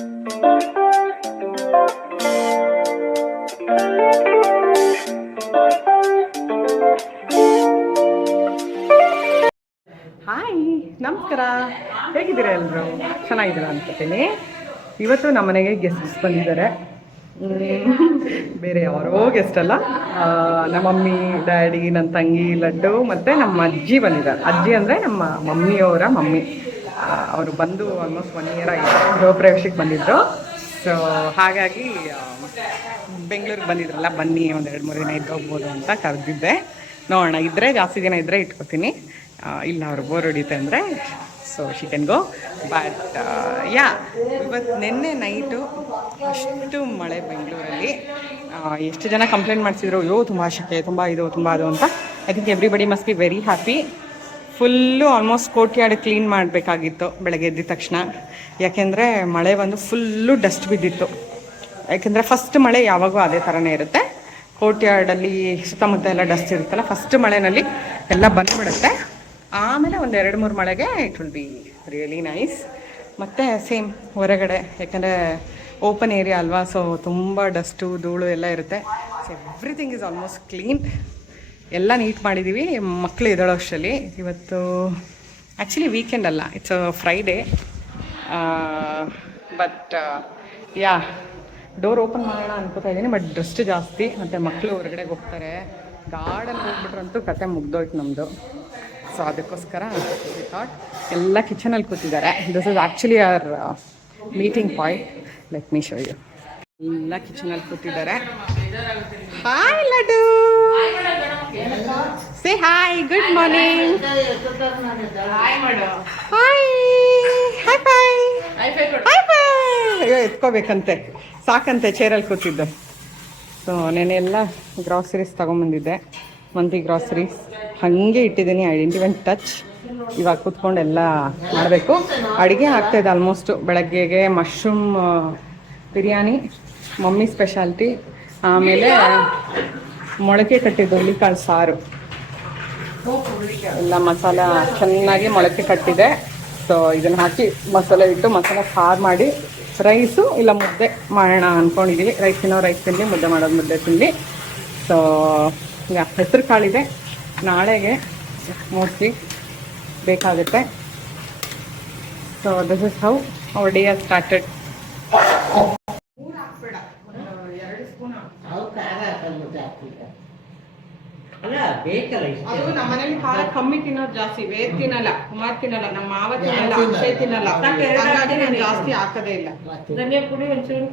Hi, ನಮಸ್ಕಾರ. ಹೇಗಿದ್ದೀರಾ ಎಲ್ಲರೂ? ಚೆನ್ನಾಗಿದ್ದೀರಾ ಅನ್ಕೋತೀನಿ. ಇವತ್ತು ನಮ್ಮ ಮನೆಗೆ ಗೆಸ್ಟ್ಸ್ ಬಂದಿದ್ದಾರೆ. ಬೇರೆ ಯಾರೋ ಗೆಸ್ಟ್ ಅಲ್ಲ, ನಮ್ಮ ಮಮ್ಮಿ, ಡ್ಯಾಡಿ, ನನ್ನ ತಂಗಿ ಲಡ್ಡು ಮತ್ತು ನಮ್ಮ ಅಜ್ಜಿ ಬಂದಿದ್ದಾರೆ. ಅಜ್ಜಿ ಅಂದರೆ ನಮ್ಮ ಮಮ್ಮಿಯವರ ಮಮ್ಮಿ. ಅವರು ಬಂದು ಆಲ್ಮೋಸ್ಟ್ 1 ಇಯರ್ ಆಯಿತು. ಗೃಹ ಪ್ರವೇಶಕ್ಕೆ ಬಂದಿದ್ದರು. ಸೊ ಹಾಗಾಗಿ ಬೆಂಗಳೂರಿಗೆ ಬಂದಿದ್ರಲ್ಲ, ಬನ್ನಿ ಒಂದು 2-3 ದಿನ ಇದ್ದು ಹೋಗ್ಬೋದು ಅಂತ ಕರೆದಿದ್ದೆ. ನೋಡೋಣ, ಇದ್ದರೆ ಜಾಸ್ತಿ ದಿನ ಇದ್ದರೆ ಇಟ್ಕೊತೀನಿ, ಇಲ್ಲ ಅವ್ರು ಬೋರ್ ಹೊಡಿತೆ ಅಂದರೆ so she can go. But yeah, ಇವತ್ತು ನಿನ್ನೆ ನೈಟು ಅಷ್ಟು ಮಳೆ ಬೆಂಗಳೂರಲ್ಲಿ. ಎಷ್ಟು ಜನ ಕಂಪ್ಲೇಂಟ್ ಮಾಡಿಸಿದ್ರು, ಅಯ್ಯೋ ತುಂಬ ಶೆಕೆ, ತುಂಬ ಇದು ತುಂಬ ಅದು ಅಂತ. I think everybody must be very happy. Full almost courtyard clean ಮಾಡಬೇಕಾಗಿತ್ತು ಬೆಳಗ್ಗೆ ಎದ್ದಿದ ತಕ್ಷಣ. ಯಾಕೆಂದರೆ ಮಳೆ ಬಂದು ಫುಲ್ಲು ಡಸ್ಟ್ ಬಿದ್ದಿತ್ತು. ಯಾಕೆಂದರೆ ಫಸ್ಟ್ ಮಳೆ ಯಾವಾಗೂ ಅದೇ ಥರನೇ ಇರುತ್ತೆ. ಕೋರ್ಟ್ಯಾರ್ಡಲ್ಲಿ ಸುತ್ತಮುತ್ತ ಎಲ್ಲ ಡಸ್ಟ್ ಇರುತ್ತಲ್ಲ, ಫಸ್ಟ್ ಮಳೆಯಲ್ಲಿ ಎಲ್ಲ ಬಂದುಬಿಡುತ್ತೆ. ಆಮೇಲೆ ಒಂದು 2-3 ಮಳೆಗೆ it will be really nice. ಮತ್ತು ಸೇಮ್ ಹೊರಗಡೆ, ಯಾಕಂದರೆ ಓಪನ್ ಏರಿಯಾ ಅಲ್ವಾ, ಸೊ ತುಂಬ ಡಸ್ಟು ಧೂಳು ಎಲ್ಲ ಇರುತ್ತೆ. So everything is almost clean. ಎಲ್ಲ ನೀಟ್ ಮಾಡಿದ್ದೀವಿ. ಮಕ್ಕಳು ಇದ್ದಾಳೋ ಅಷ್ಟರಲ್ಲಿ. ಇವತ್ತು ಆ್ಯಕ್ಚುಲಿ ವೀಕೆಂಡ್ ಅಲ್ಲ, it's Friday. But yeah, door open ಮಾಡೋಣ ಅನ್ಕೋತಾ ಇದ್ದೀನಿ, ಬಟ್ ಡಸ್ಟ್ ಜಾಸ್ತಿ. ಮತ್ತು ಮಕ್ಕಳು ಹೊರಗಡೆಗೆ ಹೋಗ್ತಾರೆ, ಗಾರ್ಡನ್ ಹೋಗ್ಬಿಟ್ರಂತೂ ಕತೆ ಮುಗ್ದೋಯ್ತು ನಮ್ಮದು. ಸೊ ಅದಕ್ಕೋಸ್ಕರ ವಿ ಥಾಟ್ ಎಲ್ಲ ಕಿಚನಲ್ಲಿ ಕೂತಿದ್ದಾರೆ. This is actually our meeting point. Let me show you. ಎಲ್ಲ ಕಿಚನಲ್ಲಿ ಕೂತಿದ್ದಾರೆ. Hi Laddu, say hi, good morning. Hi high five, high five. ಅಯ್ಯೋ ಎತ್ಕೋಬೇಕಂತೆ, ಸಾಕಂತೆ ಚೇರಲ್ಲಿ ಕೂತಿದ್ದೆ. ಸೊ ನೆನೆಲ್ಲ ಗ್ರಾಸರೀಸ್ ತೊಗೊಂಬಂದಿದ್ದೆ, ಮಂತ್ಲಿ ಗ್ರಾಸರೀಸ್ ಹಾಗೆ ಇಟ್ಟಿದ್ದೀನಿ. I didn't even touch. ಇವಾಗ ಕೂತ್ಕೊಂಡು ಎಲ್ಲ ಮಾಡಬೇಕು. ಅಡುಗೆ ಆಗ್ತಾಯಿದೆ ಆಲ್ಮೋಸ್ಟು. ಬೆಳಗ್ಗೆಗೆ ಮಶ್ರೂಮ್ ಬಿರಿಯಾನಿ, ಮಮ್ಮಿ ಸ್ಪೆಷಾಲಿಟಿ. ಆಮೇಲೆ ಮೊಳಕೆ ಕಟ್ಟಿದ್ದು ಹುಳಿಕಾಳು ಸಾರು, ಎಲ್ಲ ಮಸಾಲ ಚೆನ್ನಾಗಿ ಮೊಳಕೆ ಕಟ್ಟಿದೆ. ಸೊ ಇದನ್ನು ಹಾಕಿ ಮಸಾಲೆ ಇಟ್ಟು ಮಸಾಲೆ ಸಾರು ಮಾಡಿ ರೈಸು ಇಲ್ಲ ಮುದ್ದೆ ಮಾಡೋಣ ಅಂದ್ಕೊಂಡಿದ್ದೀವಿ. ರೈಸ್ ತಿನ್ನಲಿ, ಮುದ್ದೆ ಮಾಡೋದು ಮುದ್ದೆ ತಿನ್ನಲಿ. ಸೊ ಈಗ ಹೆಸರು ಕಾಳಿದೆ, ನಾಳೆಗೆ ಮೋಸ್ಟ್ಲಿ ಬೇಕಾಗುತ್ತೆ. So this is how our day has started. ಅದು ನಮ್ಮ ಮನೇಲಿ ಖಾರ ಕಮ್ಮಿ ತಿನ್ನೋದು ಜಾಸ್ತಿ. ವೇದ್ ತಿನ್ನಲ್ಲ, ಕುಮಾರ್ ತಿನ್ನಲ್ಲ, ನಮ್ಮ ಮಾವ ತಿನ್ನಲ್ಲ, ಅಕ್ಷಯ್ ತಿನ್ನಲ್ಲ. ಹಾಗಾಗಿ ನಾನು ಜಾಸ್ತಿ ಹಾಕೋದೇ ಇಲ್ಲ. ಧನಿಯಾ ಪುಡಿ ಒಂಚೂರು,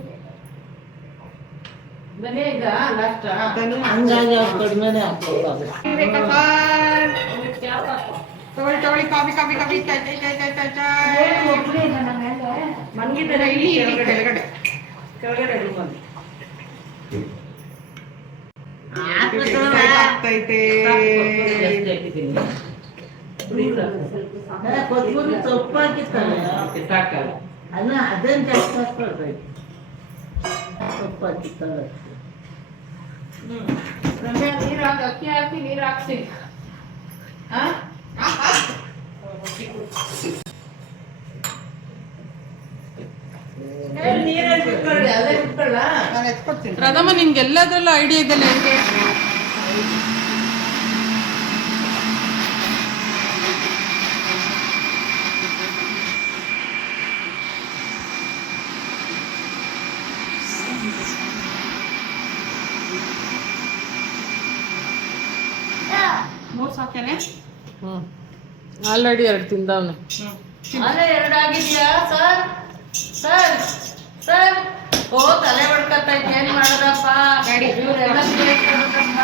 ತಗೊಳ್ಳಿ ಕಾಫಿ ಕಾಫಿ ಕಾಫಿ. ಮನ್ಗಿದ್ದಾರೆ ಇಲ್ಲಿ ಕೆಳಗಡೆ ಆಗ್ತೈತೆ. ಅಲ್ಲ ಅದನ್ನ ಜಾಸ್ತಿ ಹಾಕ್ಕೊಳ್ಬೇಕು, ಸೊಪ್ಪು ಹಾಕಿತ್ತಲ್ಲ. ನೀರು ಹಾಕಿ, ಅಕ್ಕಿ ಹಾಕಿ, ನೀರು ಹಾಕ್ಸಿ. ಪ್ರಥಮ ನಿಮ್ಗೆಲ್ಲದ್ರಲ್ಲೂ ಐಡಿಯಾ ಇದೆಲ್ಲ. ನನಗೆ ಆಲ್ರೆಡಿ 2 ತಿಂದವನು. ಅಲ್ಲೇ 2 ಆಗಿದ್ಯಾ ಸರ್? ಸರ್ ಸರ್, ಓ ತಲೆ ಹೊಡ್ಕತ್ತ, ಏನ್ ಮಾಡದಪ್ಪ ಗಾಡಿ, ಇವರೆಲ್ಲ ಕೇಳ್ಕೊಬೇಕಪ್ಪ.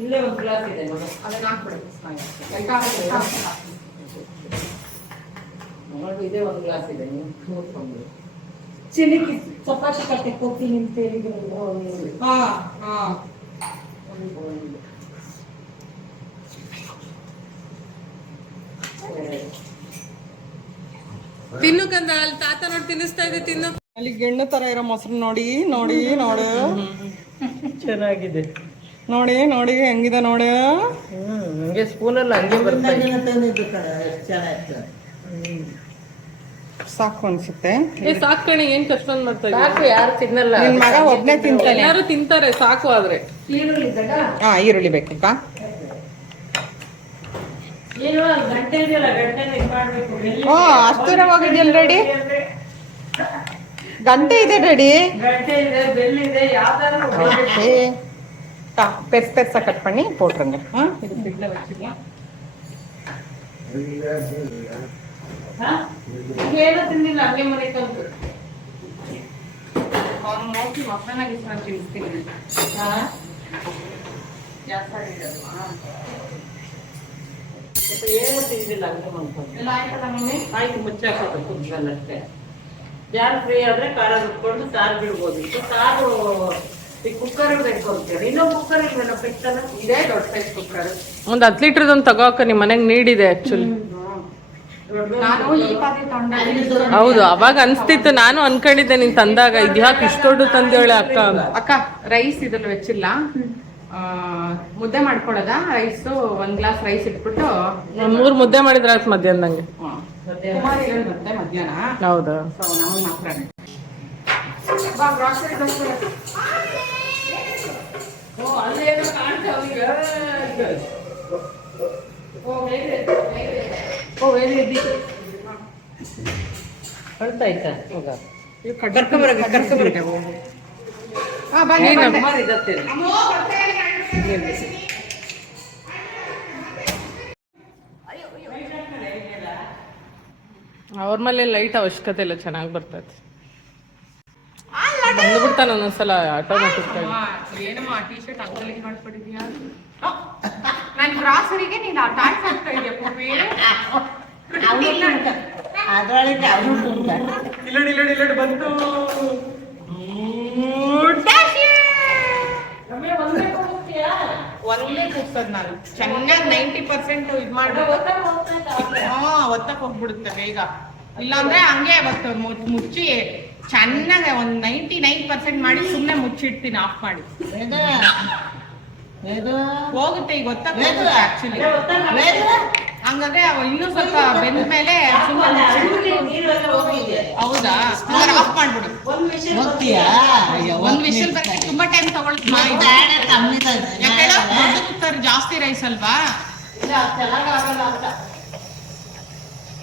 ಇಲ್ಲೇ ಒಂದು ಗ್ಲಾಸ್ ಇದೆ, ಅದನ್ನ ಹಾಕ್ಬಿಡು. ಇದೇ ಒಂದು ಗ್ಲಾಸ್ ಇದೆ, ನೀವು ನೋಡ್ಕೊಂಡು. ಚಿನಿಕಿ ಚಪಾತಿ ಕಟ್ಟಕ್ಕೆ ಹೋಗ್ತೀನಿ ಅಂತ ಹೇಳಿದ್ರು. ತಿನ್ನು ಕಂದ ಅಲ್ಲಿ ತಾತ ನೋಡಿ ತಿನ್ನಿಸ್ತಾ ಇದೆ ತಿನ್ನು. ಅಲ್ಲಿ ಗೆಣ್ಣು ತರ ಇರೋ ಮೊಸರು ನೋಡಿ ನೋಡಿ ನೋಡು ಚೆನ್ನಾಗಿದೆ. ನೋಡಿ ನೋಡಿ ಹೆಂಗಿದೆ ನೋಡು. ಹಂಗೆ ಸ್ಪೂನಲ್ಲಿ ಹಂಗೆ ಬರ್ತಾ ಸಾಕು ಅನ್ಸುತ್ತೆ. ಸಾಕಣಿ ಏನ್ ಕಷ್ಟೊಂದು ಮಾಡ್ತಾ ಸಾಕು, ಯಾರು ತಿನ್ನಲ್ಲ. ನಿನ್ ಮಗ ಒಬ್ನೇ ತಿಂತಾನೆ. ಎಲ್ಲಾರು ತಿಂತಾರೆ ಸಾಕು. ಆದ್ರೆ ಹಾ ಈರುಳ್ಳಿ ಬೇಕಕ್ಕ. ಏನು ಗಂಟೆ ಇದೆಯಲ್ಲ, ಗಂಟೆನ ಇದು ಮಾಡ್ಬೇಕು. ಓ ಅಷ್ಟು ದೂರ ಹೋಗಿದ್ಯಲ್ಲ ರೆಡಿ. ಗಂಟೆ ಇದೆ ರೆಡಿ. ಗಂಟೆ ಇದೆ, ಬೆಲ್ ಇದೆ, ಯಾವ್ದಾದ್ರು பெருசு பெருசா கட் பண்ணி போட்டுருங்க. இது ஃப்ரிட்ஜ்ல வச்சுக்கலாம். ಏನು ತಿಂದಿಲ್ಲ, ಹಂಗೆ ಮನೆ ಕಲ್ತು. ಅವ್ನು ಮೋಸ್ಟ್ಲಿ ಮಸಾಲ ಗಿಸಾಲ ತಿನ್ನಿಸ್ತೀನಿ. ಏನು ತಿಂದಿಲ್ಲ, ಹಂಗೆ ಮಾಡ್ಕೊಂಡು. ಎಲ್ಲ ಆಯ್ತಲ್ಲ ಮಮ್ಮಿ? ಆಯ್ತು, ಮುಚ್ಚಾಕೋದು ಕುದ್ಮೇಲೆ ಅಷ್ಟೇ. ಜಾರ್ ಫ್ರೀ ಆದ್ರೆ ಖಾರ ಬಿಟ್ಕೊಂಡು ಸಾರು ಬಿಡ್ಬೋದಿತ್ತು. ಸಾರು ಈ ಕುಕ್ಕರ್ ಇಟ್ಕೊಳ್ತೀರಿ. ಇನ್ನೊಂದು ಕುಕ್ಕರ್ ಇಲ್ವೇನೋ ಪೆಟ್ಟಲ್ಲ? ಇದೇ ದೊಡ್ಡ ಸೈಜ್ ಕುಕ್ಕರ್. ಒಂದ್ 10 ಲೀಟರ್ ಒಂದು ತಗೋಕ ನಿಮ್ ಮನೆಗ್ ನೀಡಿದೆ ಆಕ್ಚುಲಿ. ನಾನು ಈ ಪಾತ್ರೆ ತಗೊಂಡೆ. ಹೌದು, ಅವಾಗ ಅನ್ಸ್ತಿತ್ತು. ನಾನು ಅನ್ಕೊಂಡಿದ್ದೆ ನೀನ್ ತಂದಾಗ ಇದ್ಯಾಕೆ ಇಷ್ಟು ದೊಡ್ಡ ತಂದೇಳೆ ಅಕ್ಕ. ಅಕ್ಕ ರೈಸ್ ಇದ್ರಲ್ಲಿ ವೆಚ್ಚಿಲ್ಲ. ಮುದ್ದೆ ಮಾಡ್ಕೊಳ್ಳೋದ ರೈಸು. 1 ಗ್ಲಾಸ್ ರೈಸ್ ಇಟ್ಬಿಟ್ಟು 3 ಮುದ್ದೆ ಮಾಡಿದ್ರೆ ಆಯ್ತು ಮಧ್ಯಾಹ್ನದಂಗೆ. ಕುಮಾರಿ ಬರುತ್ತೆ ಮಧ್ಯಾಹ್ನ. ಹೌದಾ? ಸೊ ನಮಗೆ ಮಾತ್ರ ಬಾ ಗ್ರಾಸರಿ ಅಲ್ಲೇನೋ ಕಾಣ್ತಾ ಅವ್ನಿಗೆ. ಅಳ್ತಾ ಆಯ್ತಾ ಹೋಗ ಕರ್ಕೊಂಬರಕ್ಕೆ. ಹಾ ಬಾ ಕುಮಾರ್ ಇದತ್ತೆ. ಅವ್ರ ಮೇಲೆ ಲೈಟ್ ಅವಶ್ಯಕತೆ ಇಲ್ಲ, ಚೆನ್ನಾಗಿ ಬರ್ತೈತೆ. ಬಂದ್ಬಿಡ್ತಾನೆ ಒಂದೊಂದ್ಸಲ ಆಟೋಮೆಟಿಕ್ ಆಗಿ. ಏನಮ್ಮ ಟೀ ಶರ್ಟ್ ಅಂಕಲಿಗೆ ಮಾಡ್ಕೊಂಡಿದ್ಯಾ? ನಾನು ಗ್ರಾಸರಿಗೆ ನೀನು ಟಾಯ್ಸ್ ಹಾಕ್ತಾ ಇದೆಯಾ ಪೂರ್ವಿ? ಇಲ್ಲಡಿ ಬಂತು. ಒಂದೇ ಕೂರ್ಸೋದು ನಾನು ಚೆನ್ನಾಗಿ 90% ಇದು ಮಾಡಿ ಒತ್ತಕ್ಕೆ ಹೋಗ್ಬಿಡುತ್ತೆ ಬೇಗ. ಇಲ್ಲಾಂದ್ರೆ ಹಂಗೆ ಅವತ್ತು ಮುಚ್ಚಿ ಚೆನ್ನಾಗಿ ಒಂದು 99% ಮಾಡಿ ಸುಮ್ಮನೆ ಮುಚ್ಚಿಡ್ತೀನಿ ಆಫ್ ಮಾಡಿ. ಹೋಗುತ್ತೆ ಈಗ ಒತ್ತಕ್ಕೆ ಆಕ್ಚುಲಿ. ಹಂಗಾದ್ರೆ ಇನ್ನೂ ಸ್ವಲ್ಪ ಬೆಂದ ಮೇಲೆ ಹೌದಾ ಆಫ್ ಮಾಡ್ಬಿಡು. ಒಂದ್ ವಿಷಲ್ ಬರಕ್ಕೆ ತುಂಬಾ ಟೈಮ್ ತಗೊಳ್ತಾ. ಯಾಕೆಲ್ಲ ದೊಡ್ಡ ಕುಕ್ಕರ್ ಜಾಸ್ತಿ ರೈಸ್ ಅಲ್ವಾ?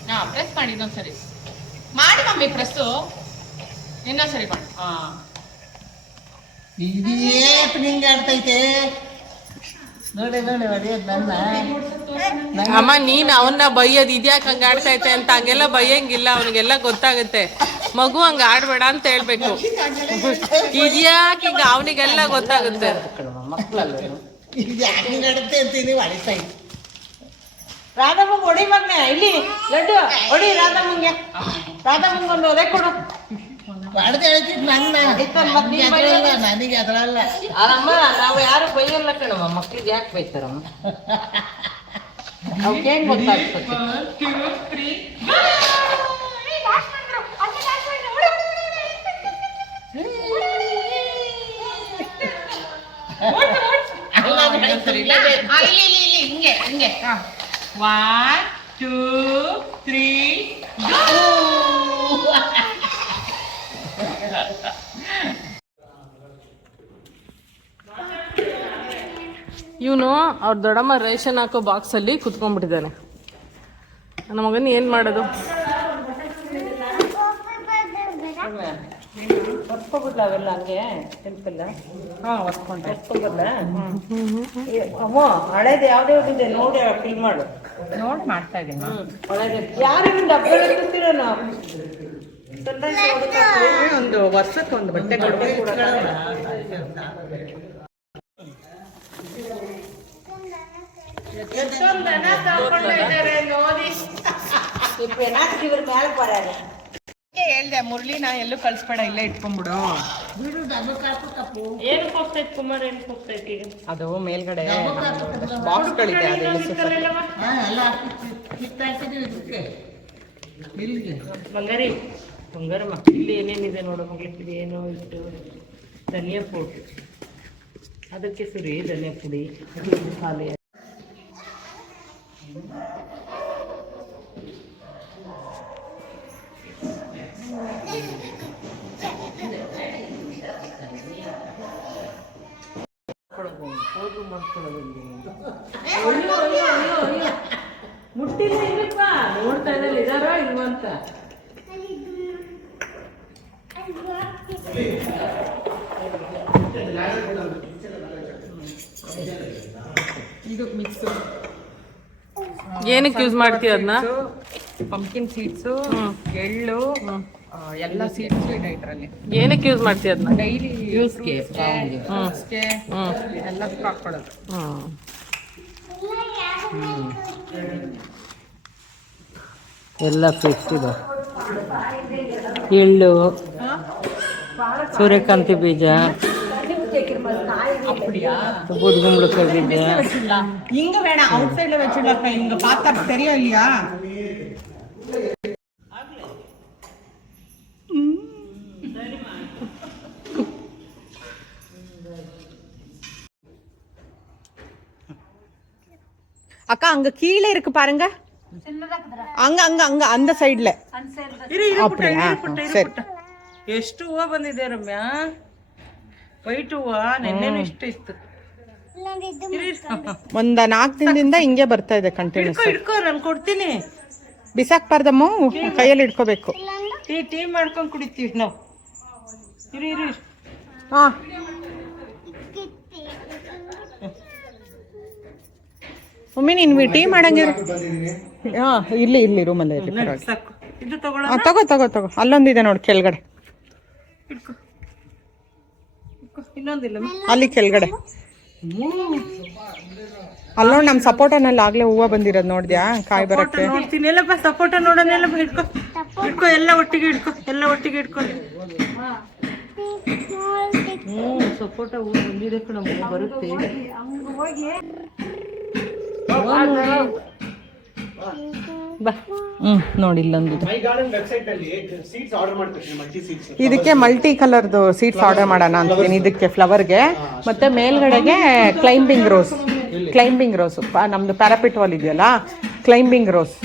ಹಾ ಪ್ರೆಸ್ ಮಾಡಿ ಇನ್ನೊಂದ್ಸರಿ ಮಾಡಿ ಮಮ್ಮಿ. ಪ್ರೆಸ್ಸು ಇನ್ನೊಂದ್ಸರಿ ಮಾಡಿ. ಆಡ್ತೈತೆ ನೋಡಿ ನೋಡಿ ಹೊಡೆಯೋದು ನನ್ನ. ಅಮ್ಮ ನೀನ್ ಅವನ್ನ ಬೈಯೋದ್ ಇದ್ಯಾಕೆ ಹಂಗ ಆಡ್ತೈತೆ ಅಂತ ಹಂಗೆಲ್ಲ ಬೈಯಂಗಿಲ್ಲ. ಅವನಿಗೆಲ್ಲ ಗೊತ್ತಾಗುತ್ತೆ. ಮಗು ಹಂಗ ಆಡ್ಬೇಡ ಅಂತ ಹೇಳ್ಬೇಕು. ಇದ್ಯಾಕೆ ಈಗ ಅವನಿಗೆಲ್ಲ ಗೊತ್ತಾಗುತ್ತೆ. ಮಕ್ಕಳಲ್ಲ ನಡುತ್ತೆ ಅಂತೀನಿ ಹೊಡಿತೈತೆ. ರಾಧಮ್ಮ ಹೊಡಿ ಮಗ್ನೆ. ಇಲ್ಲಿ ಲಡ್ಡು ಹೊಡಿ ರಾಧಮ್ಮಂಗೆ. ರಾಧಮ್ಮಂಗೆ ಒಂದು ಒದೆ ಕೊಡು. ಹೊಡೆದು ಹೇಳ್ತಿದ್ ನನ್ನ ನನಗೆ ಅದ್ರಲ್ಲ. ಅಮ್ಮ ನಾವು ಯಾರು ಬೈಯಲ್ಲ ಕಣಮ್ಮ. ಮಕ್ಳಿಗೆ ಯಾಕೆ ಬೈತಾರಮ್ಮ? ಅವ್ಕೇನ್ ಗೊತ್ತಾಗ್ತದೆ? ಹಿಂಗೆ 1 2 3 ಇವನು ಅವ್ರ ದೊಡ್ಡಮ್ಮ ರೇಷನ್ ಹಾಕೋ ಬಾಕ್ಸ್ ಅಲ್ಲಿ ಕುತ್ಕೊಂಡ್ಬಿಟ್ಟಿದ್ದಾನೆ. ನನ್ನ ಮಗನ ಏನ್ ಮಾಡೋದು? ಹೊತ್ಕೊಬಿಡ್ಲ ಅವೆಲ್ಲ ಹಂಗೆ ನೆನಪಿಲ್ಲ. ಹೊತ್ಕೊಂಬರ್ಲ ಅಮ್ಮ. ಹಳೇದು ಯಾವ್ದೇ ನೋಡಿ ಫಿಲ್ ಮಾಡು. ನೋಡ್ ಮಾಡ್ತಾ ಇದ್ದೀನಿ. ಯಾರು ಡಬ್ಬ ಎತ್ತಿರೋ ನಾವು ಒಂದು ವರ್ಷಕ್ಕೆ ಒಂದು ಬಟ್ಟೆ ಹೇಳ್ದೆ ಮುರಳಿನ ಎಲ್ಲೂ ಕಳ್ಸ್ಬೇಡ, ಇಲ್ಲೇ ಇಟ್ಕೊಂಡ್ಬಿಡು. ಏನಕ್ಕೆ ಹೋಗ್ತೈತೆ ಕುಮಾರ್? ಏನಕ್ಕೆ ಹೋಗ್ತೈತೆ ಈಗ? ಅದು ಮೇಲ್ಗಡೆ ಬಾಕ್ಸ್ಗಳಿದೆ, ಅದು ಎಲ್ಲ ಕಿತ್ತಾಕಿದೀವಿ ಇದಕ್ಕೆ. ಬಂಗಾರಿ ಬಂಗಾರಮ್ಮ ಇಲ್ಲಿ ಏನೇನಿದೆ ನೋಡೋ ಮಗಳಿಗೆ ಇದು ಏನೋ ಇಟ್ಟು ಧನಿಯಾ ಪುಡಿ ಅದಕ್ಕೆ ಸುರಿ ಧನಿಯಾ ಪುಡಿ ಖಾಲಿ ಮುಟ್ಟಿಲ್ಲ ಇಲ್ಲಪ್ಪ ನೋಡ್ತಾ ಇದ್ದಲ್ಲಿ ಇದಾರೋ ಇಲ್ವಂತ ಇದು ಮಿಕ್ಸ್ ಏನಕ್ಕೆ ಯೂಸ್ ಮಾಡ್ತೀವಿ ಅದನ್ನ? ಪಂಪ್ಕಿನ್ ಸೀಡ್ಸು, ಎಳ್ಳು, ಎಲ್ಲ ಸೀಡ್ಸು ಇದೆ ಇದರಲ್ಲಿ. ಏನಕ್ಕೆ ಯೂಸ್ ಮಾಡ್ತೀವಿ ಅದನ್ನ? ಡೈಲಿ ಯೂಸ್ಗೆ ಎಲ್ಲದಕ್ಕೂ ಹಾಕ್ಕೊಳ್ಳೋದು. ಎಲ್ಲ ಫ್ರೆಶ್ ಇದೆ. ಎಳ್ಳು, ಸೂರ್ಯಕಾಂತಿ ಬೀಜ, ಬೂದ್ಗುಂಬಳಕಾಯಿ ಬೀಜ. இங்க வேணாம், அவுட் சைடுல வச்சிடலாம். இங்க பார்த்தா தெரியும் இல்லையா? அக்கா அங்க கீழே இருக்கு பாருங்க. அங்க அங்க அங்க அந்த சைடுல. அப்படியா? சரி. ಎಷ್ಟು ಹೂವು ಬಂದಿದೆ ರಮ್ಯಾ? ವೈಟ್ ಹೂವು ನೆನ್ನೆನೂ ಇಷ್ಟು ಇತ್ತು. ಒಂದ 4 ದಿನದಿಂದ ಹಿಂಗೆ ಬರ್ತಾ ಇದೆ ಕಂಟಿನ್ಯೂಸ್. ಇಟ್ಕೋ ನಾನು ಕೊಡ್ತೀನಿ. ಬಿಸಾಕ್ಬಾರ್ದಮ್ಮ, ಕೈಯಲ್ಲಿ ಇಟ್ಕೋಬೇಕು. ಟೀ ಮಾಡ್ಕೊಂಡು ಕುಡಿತೀವಿ ನಾವು. ಇರಿ ಇರಿ. ಹಾ ಮಮ್ಮಿ ನೀನ್ ಟೀ ಮಾಡಂಗಿರ? ಹಾ ಇಲ್ಲಿ ಇಲ್ಲಿ ರೂಮಲ್ಲಿ ಇಲ್ಲಿ ಪರವಾಗಿ. ಸಾಕು. ಇದು ತಗೊಳ್ಳೋ. ತಗೋ ತಗೋ ತಗೋ, ಅಲ್ಲೊಂದಿದೆ ನೋಡಿ ಕೆಳಗಡೆ. ಇನ್ನೊಂದಿಲ್ಲ ಅಲ್ಲಿ ಕೆಳಗಡೆ. ಅಲ್ಲೋಡ್ ನಮ್ ಸಪೋಟನಲ್ಲಿ ಆಗ್ಲೇ ಹೂವು ಬಂದಿರೋದು ನೋಡ್ದ್ಯಾ? ಕಾಯಿ ಬರಕ್ಕೆ. ನೋಡ್ತೀನಿ. ಎಲ್ಲಪ್ಪ ಸಪೋಟ ನೋಡೋಣ. ಎಲ್ಲಪ್ಪ ಇಟ್ಕೋ ಇಟ್ಕೋ, ಎಲ್ಲ ಒಟ್ಟಿಗೆ ಇಟ್ಕೋ, ಎಲ್ಲ ಒಟ್ಟಿಗೆ ಇಟ್ಕೊ. ಸಪೋಟ ಹೂ ಬಂದಿದೆ ಕಣ, ಬರುತ್ತೆ. ಬಾ. ನೋಡಿ ಇಲ್ಲೊಂದಿದೆ. ಇದಕ್ಕೆ ಮಲ್ಟಿ ಕಲರ್ದು ಸೀಡ್ಸ್ ಆರ್ಡರ್ ಮಾಡೋಣ ಅಂತೀನಿ. ಇದಕ್ಕೆ ಫ್ಲವರ್ಗೆ ಮತ್ತೆ ಮೇಲ್ಗಡೆಗೆ ಕ್ಲೈಂಬಿಂಗ್ ರೋಸ್ ನಮ್ದು ಪ್ಯಾರಾಪಿಟ್ ವಾಲ್ ಇದೆಯಲ್ಲ, ಕ್ಲೈಂಬಿಂಗ್ ರೋಸ್.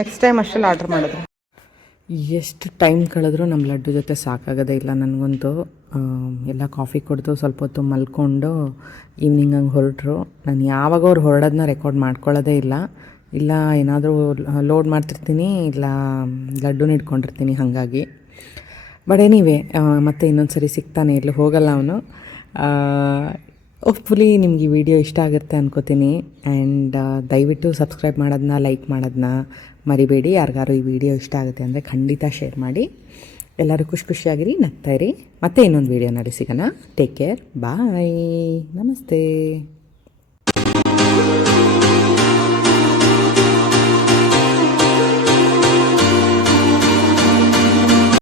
ನೆಕ್ಸ್ಟ್ ಟೈಮ್ ಅಷ್ಟೆಲ್ಲ ಆರ್ಡರ್ ಮಾಡಿದ್ರು. ಎಷ್ಟು ಟೈಮ್ ಕಳೆದ್ರೂ ನಮ್ಮ ಲಡ್ಡು ಜೊತೆ ಸಾಕಾಗೋದೇ ಇಲ್ಲ ನನಗಂತೂ. ಎಲ್ಲ ಕಾಫಿ ಕುಡಿದು ಸ್ವಲ್ಪ ಹೊತ್ತು ಮಲ್ಕೊಂಡು ಈವ್ನಿಂಗ್ ಹಂಗೆ ಹೊರಟರು. ನಾನು ಯಾವಾಗ ಅವ್ರು ಹೊರಡೋದನ್ನ ರೆಕಾರ್ಡ್ ಮಾಡ್ಕೊಳ್ಳೋದೇ ಇಲ್ಲ ಏನಾದರೂ ಲೋಡ್ ಮಾಡ್ತಿರ್ತೀನಿ, ಇಲ್ಲ ಲಡ್ಡುನ ಇಟ್ಕೊಂಡಿರ್ತೀನಿ. ಹಾಗಾಗಿ ಬಟ್ ಎನಿವೆ ಮತ್ತೆ ಇನ್ನೊಂದು ಸರಿ ಸಿಗ್ತಾನೆ, ಎಲ್ಲೂ ಹೋಗಲ್ಲ ಅವನು. ಹೋಪ್ಫುಲಿ ನಿಮ್ಗೆ ಈ ವಿಡಿಯೋ ಇಷ್ಟ ಆಗುತ್ತೆ ಅನ್ಕೋತೀನಿ. ಆ್ಯಂಡ್ ದಯವಿಟ್ಟು ಸಬ್ಸ್ಕ್ರೈಬ್ ಮಾಡೋದನ್ನ, ಲೈಕ್ ಮಾಡೋದನ್ನ ಮರಿಬೇಡಿ. ಯಾರಿಗಾರು ಈ ವಿಡಿಯೋ ಇಷ್ಟ ಆಗುತ್ತೆ ಅಂದರೆ ಖಂಡಿತ ಶೇರ್ ಮಾಡಿ. ಎಲ್ಲರೂ ಖುಷಿಯಾಗಿರಿ, ನಗ್ತಾಯಿರಿ. ಮತ್ತೆ ಇನ್ನೊಂದು ವಿಡಿಯೋನಲ್ಲಿ ಸಿಗೋಣ. ಟೇಕ್ ಕೇರ್, ಬಾಯ್, ನಮಸ್ತೆ.